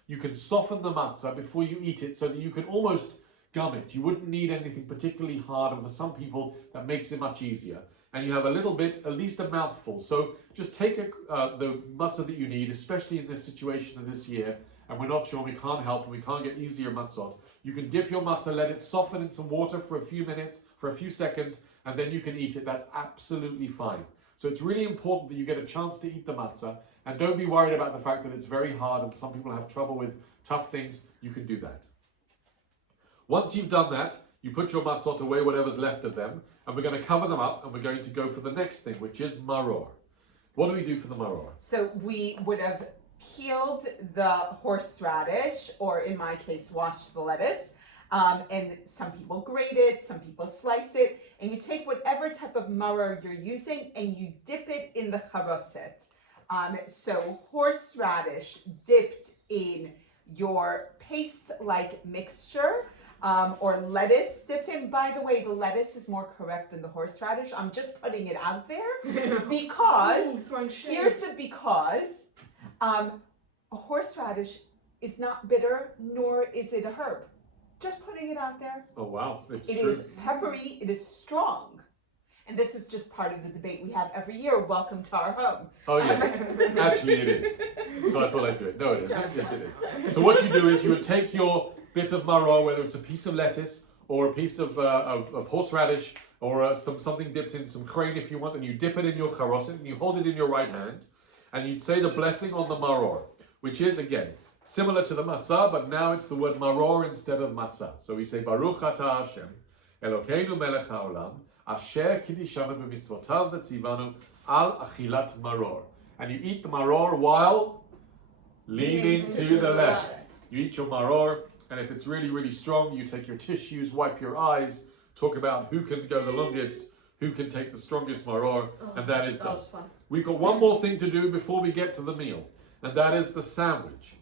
You can soften the matzah before you eat it so that you can almost gum it. You wouldn't need anything particularly hard, and for some people that makes it much easier. and you have a little bit, at least a mouthful. So just take the matzah that you need, especially in this situation of this year, and we're not sure, we can't help, and we can't get easier matzot. You can dip your matzah, let it soften in some water for a few minutes, for a few seconds, and then you can eat it. That's absolutely fine. So it's really important that you get a chance to eat the matzah, and don't be worried about the fact that it's very hard and some people have trouble with tough things. You can do that. Once you've done that, you put your matzot away, whatever's left of them, and we're going to cover them up, and we're going to go for the next thing, which is maror. What do we do for the maror? So we would have peeled the horseradish, or in my case, washed the lettuce. And some people grate it, some people slice it, and you take whatever type of maror you're using and you dip it in the charoset. So horseradish dipped in your paste-like mixture, or lettuce dipped in. By the way, the lettuce is more correct than the horseradish. I'm just putting it out there because, here's the because, a horseradish is not bitter, nor is it a herb. Just putting it out there. Oh wow, it's It true. is peppery, it is strong. And this is just part of the debate we have every year. Welcome to our home. Oh yes, actually it is. So I thought I'd do it. No, it isn't. Yes, it is. So what you do is you would take your bit of maror, whether it's a piece of lettuce or a piece of horseradish or something dipped in some crane if you want, and you dip it in your charoset and you hold it in your right hand, and you'd say the blessing on the maror, which is again similar to the matzah, but now it's the word maror instead of matzah. So we say Baruch Atah Hashem Elokeinu Melech Haolam Asher Kiddishanu b'mitzvotav v'tzivanu al Achilat Maror. And you eat the maror while leaning to the left. You eat your maror, and if it's really, really strong, you take your tissues, wipe your eyes, talk about who can go the longest, who can take the strongest maror, and that is That done. was fun. We've got one more thing to do before we get to the meal, and that is the sandwich.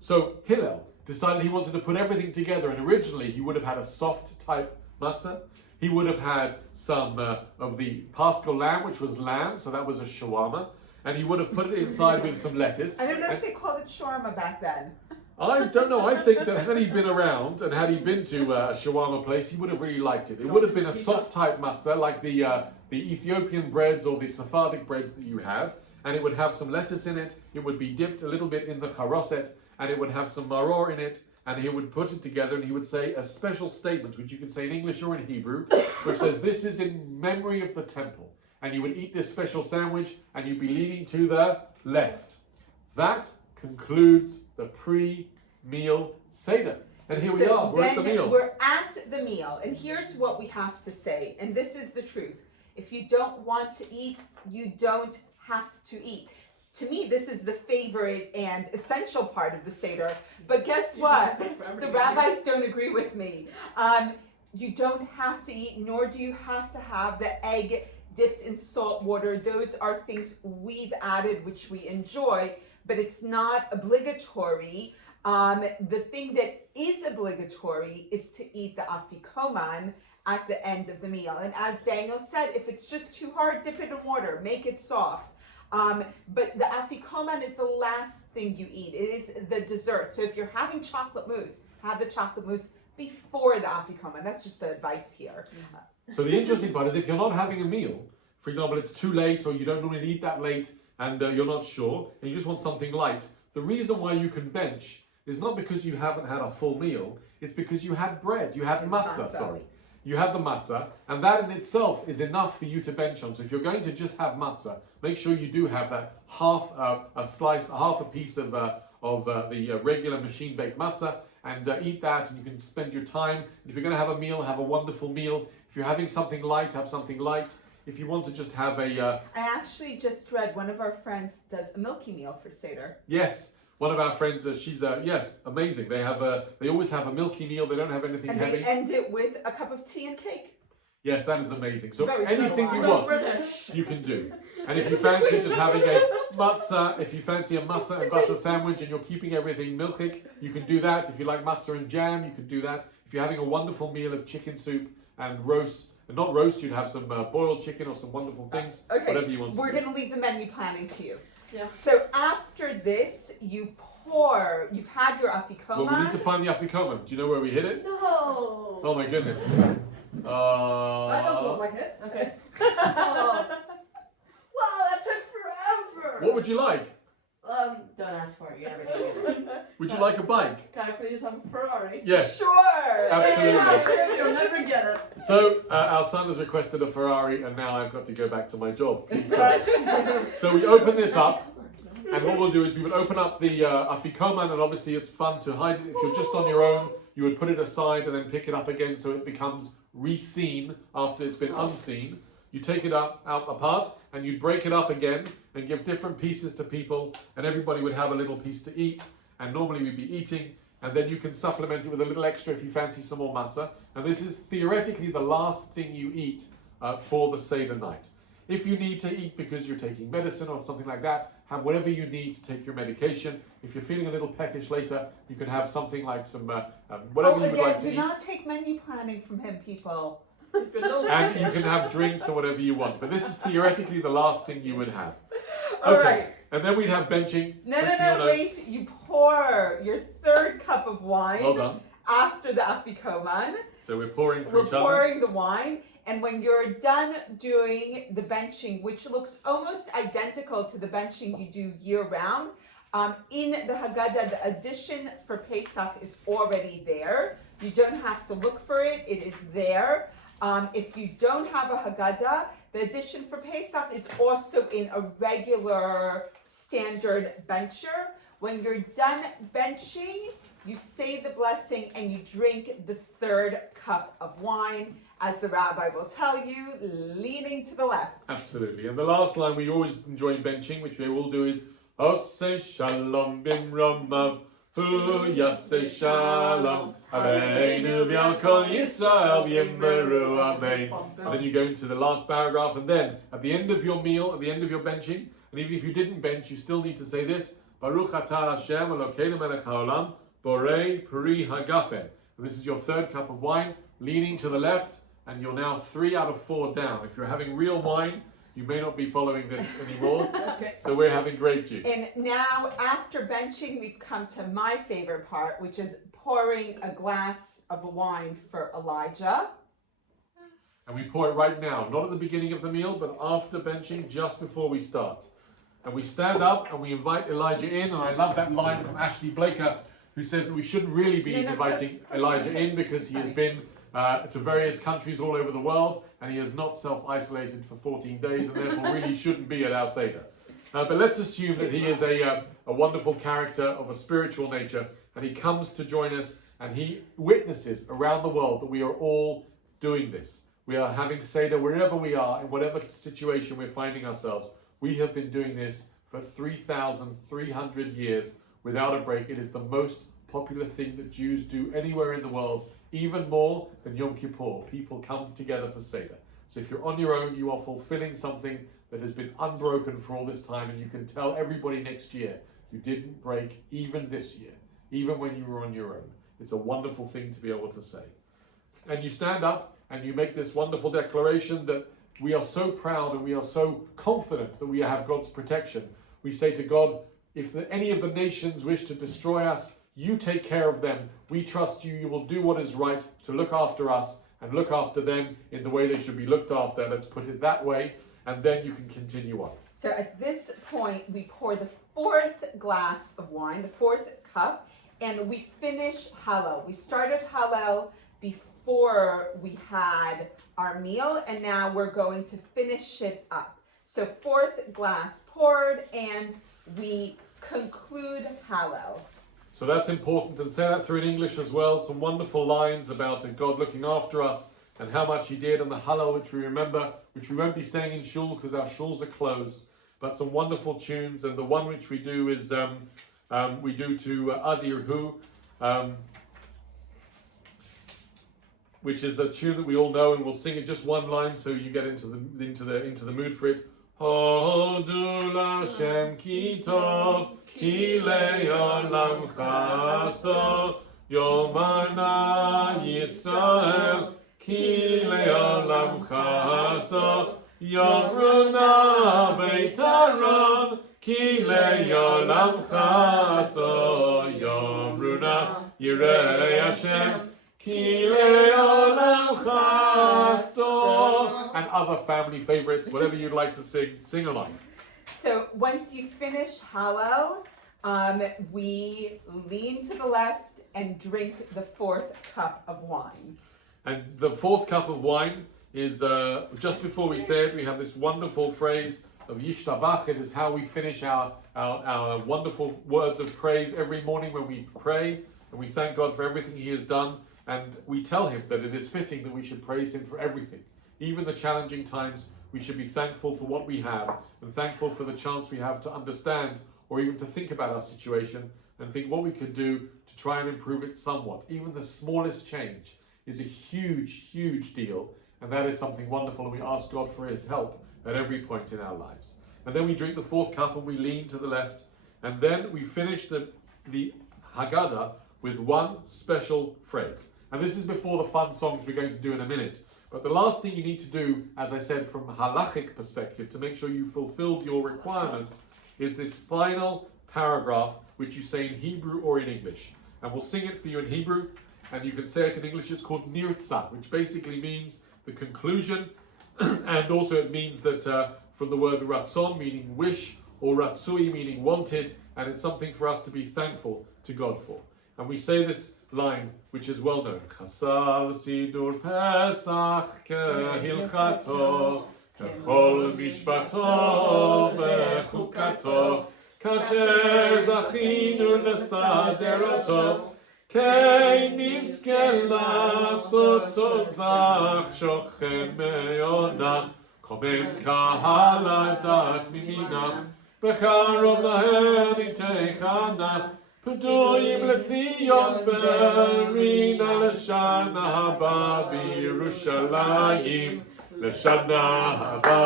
So Hillel decided he wanted to put everything together, and originally he would have had a soft type matzah. He would have had some of the Paschal lamb, which was lamb, so that was a shawarma, and he would have put it inside with some lettuce. I don't know if they called it shawarma back then. I don't know. I think that had he been around and had he been to a shawarma place, he would have really liked it. It would have been a soft type matzah, like the Ethiopian breads or the Sephardic breads that you have, and it would have some lettuce in it. It would be dipped a little bit in the charoset, and it would have some maror in it, and he would put it together, and he would say a special statement, which you can say in English or in Hebrew, which says, "This is in memory of the temple." And you would eat this special sandwich, and you'd be leaning to the left. That concludes the pre-meal Seder. And here we So are, we're at the then meal. We're at the meal, and here's what we have to say, and this is the truth. If you don't want to eat, you don't have to eat. To me, this is the favorite and essential part of the Seder, but guess what? The rabbis don't agree with me. You don't have to eat, nor do you have to have the egg dipped in salt water. Those are things we've added, which we enjoy, but it's not obligatory. The thing that is obligatory is to eat the Afikomen at the end of the meal. And as Daniel said, if it's just too hard, dip it in water, make it soft. But the Afikomen is the last thing you eat. It is the dessert. So if you're having chocolate mousse, have the chocolate mousse before the Afikomen. That's just the advice here. So the interesting part is if you're not having a meal, for example, it's too late or you don't normally eat that late and you're not sure, and you just want something light, the reason why you can bench is not because you haven't had a full meal, it's because you had bread, you had matzah, sorry. You have the matzah, and that in itself is enough for you to bench on. So if you're going to just have matzah, make sure you do have that half a piece of the regular machine-baked matzah, and eat that, and you can spend your time. If you're going to have a meal, have a wonderful meal. If you're having something light, have something light. If you want to just have a... I actually just read one of our friends does a milky meal for Seder. Yes. One of our friends, she's yes, amazing. They have they always have a milky meal. They don't have anything And heavy. they end it with a cup of tea and cake. Yes, that is amazing. So Very anything you civilized. want, British. you can do. And if you fancy just having a matzah, if you fancy a matzah and butter sandwich, and you're keeping everything milchik, you can do that. If you like matzah and jam, you can do that. If you're having a wonderful meal of chicken soup and roast, and not roast, you'd have some boiled chicken or some wonderful things, Okay, whatever you want to we're do. going to leave the menu planning to you. Yeah. So after this, you've had your Afikomen. Well, we need to find the Afikomen. Do you know where we hid it? No. Oh my goodness. That doesn't look like it. Okay. Oh. Wow, that took forever. What would you like? Don't ask for it. You're never gonna get it. Would you like a bike? Can I please have a Ferrari? Yes. Sure. Absolutely. If you ask for it, you'll never get it. So our son has requested a Ferrari, and now I've got to go back to my job. Please go. So we open this up, and what we'll do is we will open up the Afikomen, and obviously it's fun to hide it. If you're just on your own, you would put it aside and then pick it up again so it becomes re-seen after it's been unseen. You take it out apart, and you'd break it up again and give different pieces to people, and everybody would have a little piece to eat, and normally we'd be eating, and then you can supplement it with a little extra if you fancy some more matzah. And this is theoretically the last thing you eat for the Seder night. If you need to eat because you're taking medicine or something like that, have whatever you need to take your medication. If you're feeling a little peckish later, you can have something like some whatever you would like to do eat. not take menu planning from him, people. If you're little And you peckish. can have drinks or whatever you want. But this is theoretically the last thing you would have. All Okay. right. And then we'd have benching. No, which you'll know. wait. You pour your third cup of wine Well done. after the Afikomen. So we're pouring for We're each other. pouring the wine, and when you're done doing the benching, which looks almost identical to the benching you do year-round, in the Haggadah, the addition for Pesach is already there. You don't have to look for it; it is there. If you don't have a Haggadah, the addition for Pesach is also in a regular standard bencher. When you're done benching, you say the blessing and you drink the third cup of wine, as the rabbi will tell you, leaning to the left. Absolutely. And the last line we always enjoy in benching, which we all do, is Oseh Shalom Bimromav Hu Yaseh Shalom Aleinu V'al Kol Yisrael V'yimeru Amen. And then you go into the last paragraph, and then at the end of your meal, at the end of your benching, and even if you didn't bench, you still need to say this: Baruch atah Hashem Elokeinu melech haolam borei peri hagafen. And this is your third cup of wine, leaning to the left, and you're now 3 out of 4 down. If you're having real wine, you may not be following this anymore. Okay. So we're having grape juice. And now, after benching, we've come to my favorite part, which is pouring a glass of wine for Elijah. And we pour it right now, not at the beginning of the meal, but after benching, just before we start. And we stand up and we invite Elijah in. And I love that line from Ashley Blaker, who says that we shouldn't really be inviting Elijah in because he has been to various countries all over the world, and he has not self-isolated for 14 days, and therefore really shouldn't be at our Seder. But let's assume that he is a wonderful character of a spiritual nature, and he comes to join us, and he witnesses around the world that we are all doing this. We are having Seder wherever we are, in whatever situation we're finding ourselves. We have been doing this for 3,300 years without a break. It is the most popular thing that Jews do anywhere in the world, even more than Yom Kippur. People come together for Seder. So if you're on your own, you are fulfilling something that has been unbroken for all this time, and you can tell everybody next year you didn't break even this year, even when you were on your own. It's a wonderful thing to be able to say. And you stand up and you make this wonderful declaration that we are so proud and we are so confident that we have God's protection. We say to God, if any of the nations wish to destroy us, you take care of them. We trust you. You will do what is right to look after us and look after them in the way they should be looked after. Let's put it that way. And then you can continue on. So at this point, we pour the fourth glass of wine, the fourth cup, and we finish Hallel. We started Hallel before we had our meal, and now we're going to finish it up. So fourth glass poured, and we conclude Hallel. So that's important, and say that through in English as well. Some wonderful lines about God looking after us and how much he did, and the Hallel, which we remember, which we won't be saying in shul because our shuls are closed, but some wonderful tunes. And the one which we do is we do to Adir Hu, which is the tune that we all know, and we'll sing it just one line so you get into the mood for it. Hodu Lashem ki tov, ki le'olam chasto, Yomar na Yisrael, ki olamcha so Yomruna Beitaron Ki le'olamcha so Yomruna Yirei Hashem Ki le'olamcha so, and other family favorites, whatever you'd like to sing along. So once you finish Hallel, we lean to the left and drink the 4th cup of wine. And the 4th cup of wine is just before we say it, we have this wonderful phrase of Yishtabach. It is how we finish our wonderful words of praise every morning when we pray, and we thank God for everything He has done, and we tell Him that it is fitting that we should praise Him for everything. Even the challenging times, we should be thankful for what we have, and thankful for the chance we have to understand or even to think about our situation and think what we could do to try and improve it somewhat. Even the smallest change is a huge, huge deal, and that is something wonderful, and we ask God for His help at every point in our lives. And then we drink the 4th cup and we lean to the left, and then we finish the Haggadah with one special phrase. And this is before the fun songs we're going to do in a minute. But the last thing you need to do, as I said, from a halachic perspective, to make sure you fulfilled your requirements, is this final paragraph, which you say in Hebrew or in English. And we'll sing it for you in Hebrew, and you can say it in English. It's called Nitzah, which basically means the conclusion, and also it means that from the word ratzon, meaning wish, or ratzui, meaning wanted, and it's something for us to be thankful to God for. And we say this line, which is well known. Chassal Siddur Pesach kehilchato kechol mishpato vechukato kasher zachinu lesader oto kei nizke lasoto zach shochem me'ona komen kahal adat mimina b'charov lahem iteichana P'duyim l'tzion berina l'shana haba b'Yerushalayim l'shana haba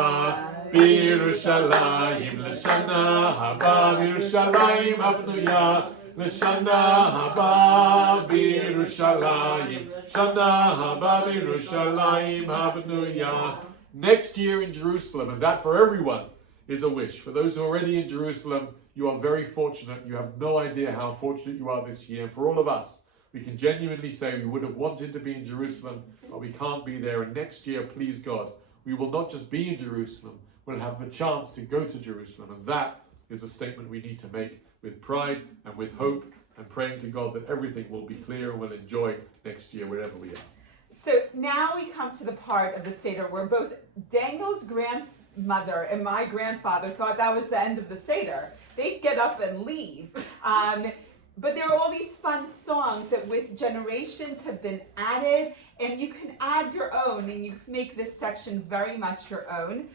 b'Yerushalayim l'shana haba b'Yerushalayim habnuya l'shana haba b'Yerushalayim shana haba b'Yerushalayim habnuya. Next year in Jerusalem, and that for everyone is a wish. For those who are already in Jerusalem, you are very fortunate. You have no idea how fortunate you are this year. For all of us, we can genuinely say we would have wanted to be in Jerusalem, but we can't be there. And next year, please God, we will not just be in Jerusalem, we'll have the chance to go to Jerusalem. And that is a statement we need to make with pride and with hope, and praying to God that everything will be clear and we'll enjoy next year wherever we are. So now we come to the part of the Seder where both Daniel's grandmother and my grandfather thought that was the end of the Seder. They'd get up and leave. But there are all these fun songs that with generations have been added, and you can add your own, and you make this section very much your own.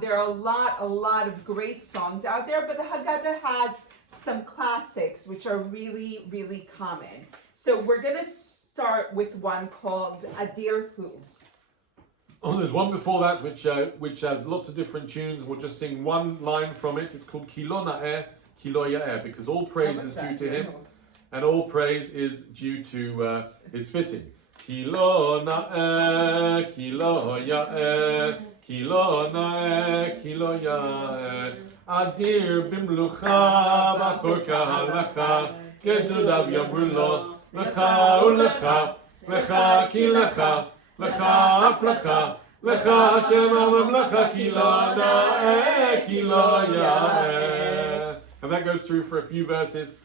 There are a lot of great songs out there, but the Haggadah has some classics which are really, really common. So we're going to start with one called Adir Hu. Oh, there's one before that which has lots of different tunes. We'll just sing one line from it. It's called Kilo Na'eh, Kilo Ya'eh, because all praise is due to Him, and all praise is due to His fitting. Kilo Na'eh, Kilo Ya'eh, Kilo Na'eh, Kilo Ya'eh. Adir bimlucha, b'chorka halacha, gedudav yamrulo, lecha ulecha, lecha ki lecha. Lecha aflecha, lecha Hashem ha'mamlecha, kilo na'eh, kilo ya'eh. And that goes through for a few verses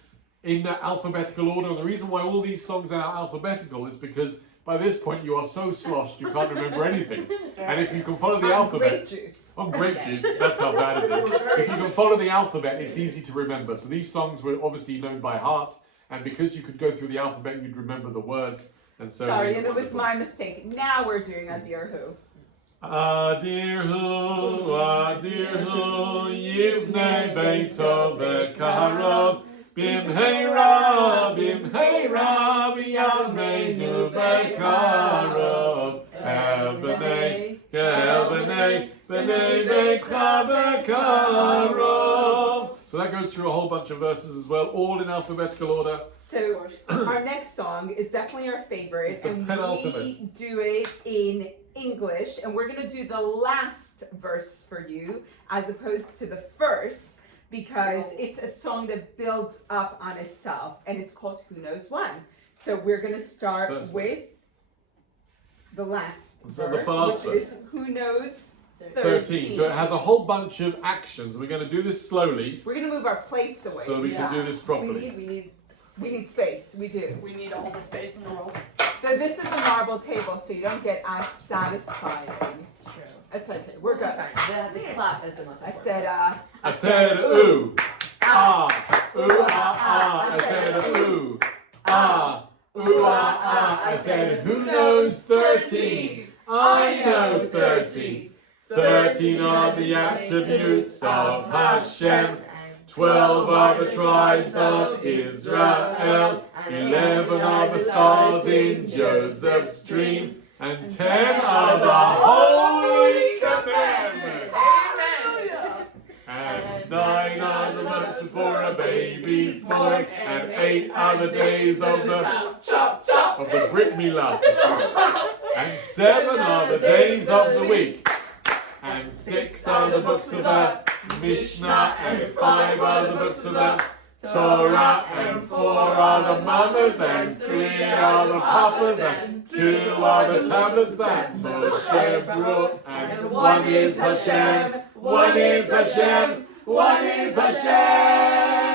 in alphabetical order. And the reason why all these songs are alphabetical is because by this point you are so sloshed you can't remember anything. And if you can follow the alphabet... Grape juice. On grape juice, that's how bad it is. If you can follow the alphabet, it's easy to remember. So these songs were obviously known by heart, and because you could go through the alphabet, you'd remember the words. And so sorry, and it was my mistake. Now we're doing Adir Hu. Adir Hu, Yivnei Beito Bekarov, Bimheira, B'Yameinu Bekarov, El B'nei Beitcha Bekarov. So that goes through a whole bunch of verses as well, all in alphabetical order. So our next song is definitely our favorite, It's the and we penultimate. do it in English, and we're gonna do the last verse for you as opposed to the first, because it's a song that builds up on itself, and it's called Who Knows One. So we're gonna start First with the last It's not the verse, fast which is Who Knows 13. So it has a whole bunch of actions. We're going to do this slowly We're gonna move our plates away. so we can do this properly. We need space. We do. We need all the space in the world. This is a marble table, so you don't get as satisfied. It's true. It's okay. We're good. Fine. The clap is the most I important. said, I said ooh, ah, ooh, ah, ah. I said ooh, ah, ooh, ah, ah. I said who knows 13? I know 13. 13 are the attributes of Hashem. 12 are the tribes of Israel. 11 are the stars in Joseph's dream. And 10 are the holy commandments. And 9 are the months before a baby's born. And 8 are the days of the of the Brit Milah. And 7 are the days of the week. And 6 are the books of the Mishnah. And 5 are the books of the Torah. And 4 are the mamas. And 3 are the papas. And 2 are the tablets that Moshe brought. And 1 is Hashem. 1 is Hashem. 1 is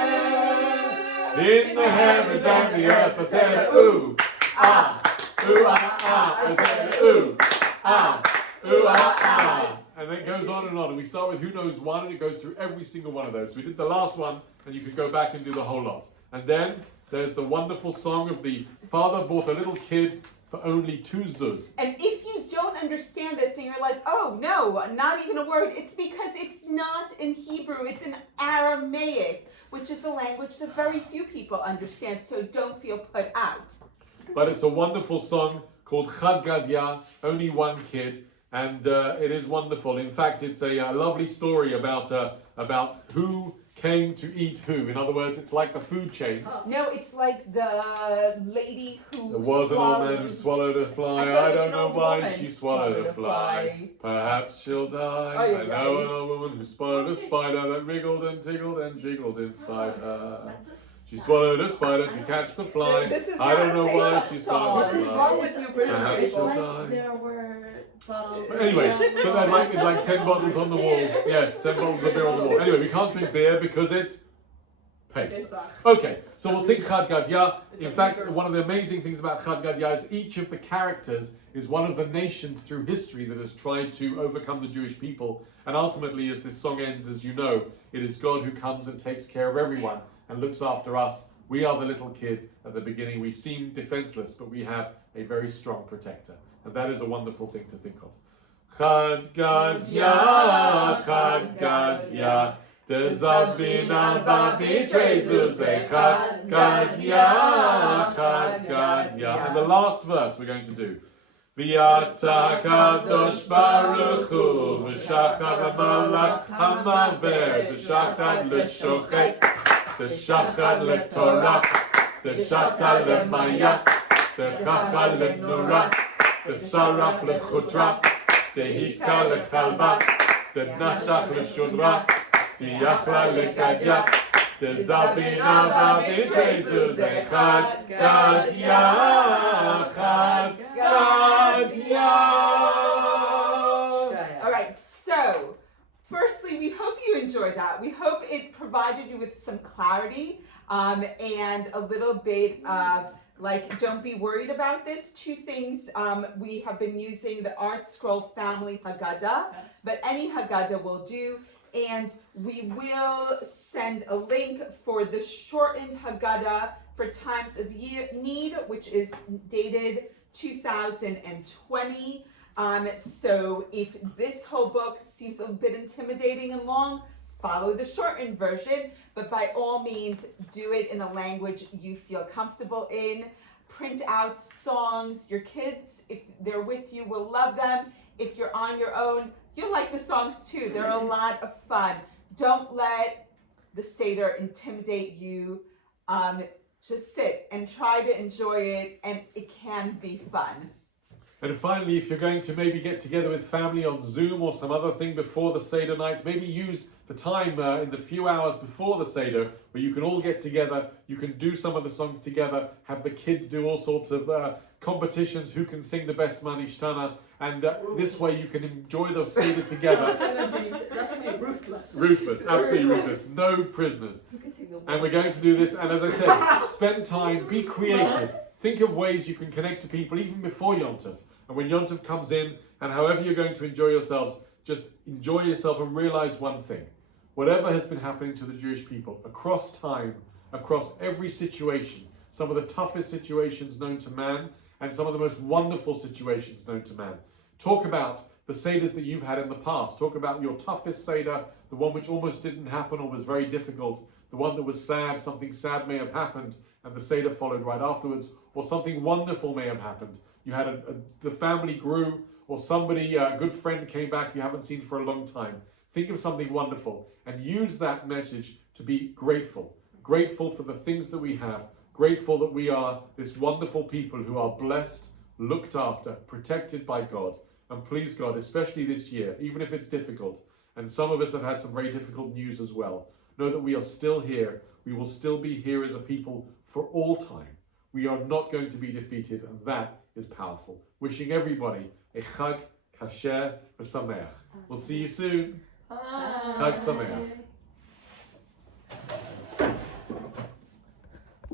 Hashem. In the heavens and the earth I said ooh, ah, ooh, ah, ah. I said ooh, ah, ooh, ah, ah. And then it goes on, and we start with Who Knows One, and it goes through every single one of those. So we did the last one, and you could go back and do the whole lot. And then there's the wonderful song of the father bought a little kid for only 2 zuz. and if you don't understand this and you're like, oh no, not even a word, it's because it's not in Hebrew, it's in Aramaic, which is a language that very few people understand, so don't feel put out. But it's a wonderful song called Chad Gadya, only one kid. And it is wonderful. In fact, it's a lovely story about who came to eat who. In other words, it's like the food chain. No, it's like the lady who There was an old man who swallowed a fly. I thought I it was don't an know old why woman she who swallowed a fly. Perhaps she'll die. Oh, you're I know right. an old woman who swallowed a spider that wriggled and tiggled and jiggled inside her. She swallowed a spider to catch the fly. This is I not don't a know why Pesach she song. swallowed What a is fly. wrong with you, British Perhaps It's she'll people? like die. there were bottles. But anyway, so there's like 10 bottles on the wall. Yes, 10 bottles of beer on the wall. Anyway, we can't drink beer because it's Pesach. Okay, so we'll sing Chad Gadya. In fact, one of the amazing things about Chad Gadya is each of the characters is one of the nations through history that has tried to overcome the Jewish people. And ultimately, as this song ends, as you know, it is God who comes and takes care of everyone and looks after us. We are the little kid at the beginning. We seem defenseless, but we have a very strong protector. And that is a wonderful thing to think of. Chad Gadya, Chad Gadya. Der Zabin Abba Mitrezus Chad Gadya, Chad Gadya. And the last verse we're going to do. V'yata kadosh baruch hu, v'shachad malach hamaver, v'shachad l'shochet, v'shachad l'torah, v'shachad l'maya, v'chachad l'nura, v'sarach l'chudra, v'hika l'chalba, v'nashach l'shudra, v'yachla l'gadya, v'zabin abba mitrezus Chad Gadya, Chad Gadya. All right, so firstly, we hope you enjoyed that. We hope it provided you with some clarity and a little bit of like, don't be worried about this. 2 things, we have been using the Art Scroll Family Haggadah, but any Haggadah will do. And we will send a link for the shortened Haggadah for times of need, which is dated 2020. So if this whole book seems a bit intimidating and long, follow the shortened version, but by all means, do it in a language you feel comfortable in. Print out songs. Your kids, if they're with you, will love them. If you're on your own, you'll like the songs too. They're a lot of fun. Don't let the Seder intimidate you. Just sit and try to enjoy it, and it can be fun. And finally, if you're going to maybe get together with family on Zoom or some other thing before the Seder night, maybe use the time in the few hours before the Seder where you can all get together, you can do some of the songs together, have the kids do all sorts of competitions, who can sing the best Mah Nishtana, and this way you can enjoy the Seder together. That's gonna be ruthless. Ruthless, absolutely ruthless, no prisoners. You can sing the And we're going to do this, and as I said, spend time, be creative. Think of ways you can connect to people even before Yom Tov. And when Yom Tov comes in, and however you're going to enjoy yourselves, just enjoy yourself and realize one thing. Whatever has been happening to the Jewish people across time, across every situation, some of the toughest situations known to man, and some of the most wonderful situations known to man. Talk about the Seders that you've had in the past. Talk about your toughest Seder, the one which almost didn't happen or was very difficult, the one that was sad, something sad may have happened, and the Seder followed right afterwards, or something wonderful may have happened. You had the family grew, or somebody, a good friend came back you haven't seen for a long time. Think of something wonderful and use that message to be grateful. Grateful for the things that we have. Grateful that we are this wonderful people who are blessed, looked after, protected by God. And please God, especially this year, even if it's difficult, and some of us have had some very difficult news as well, know that we are still here. We will still be here as a people for all time. We are not going to be defeated, and that is powerful. Wishing everybody a Chag, Kasher, Sameach. We'll see you soon. Chag Sameach.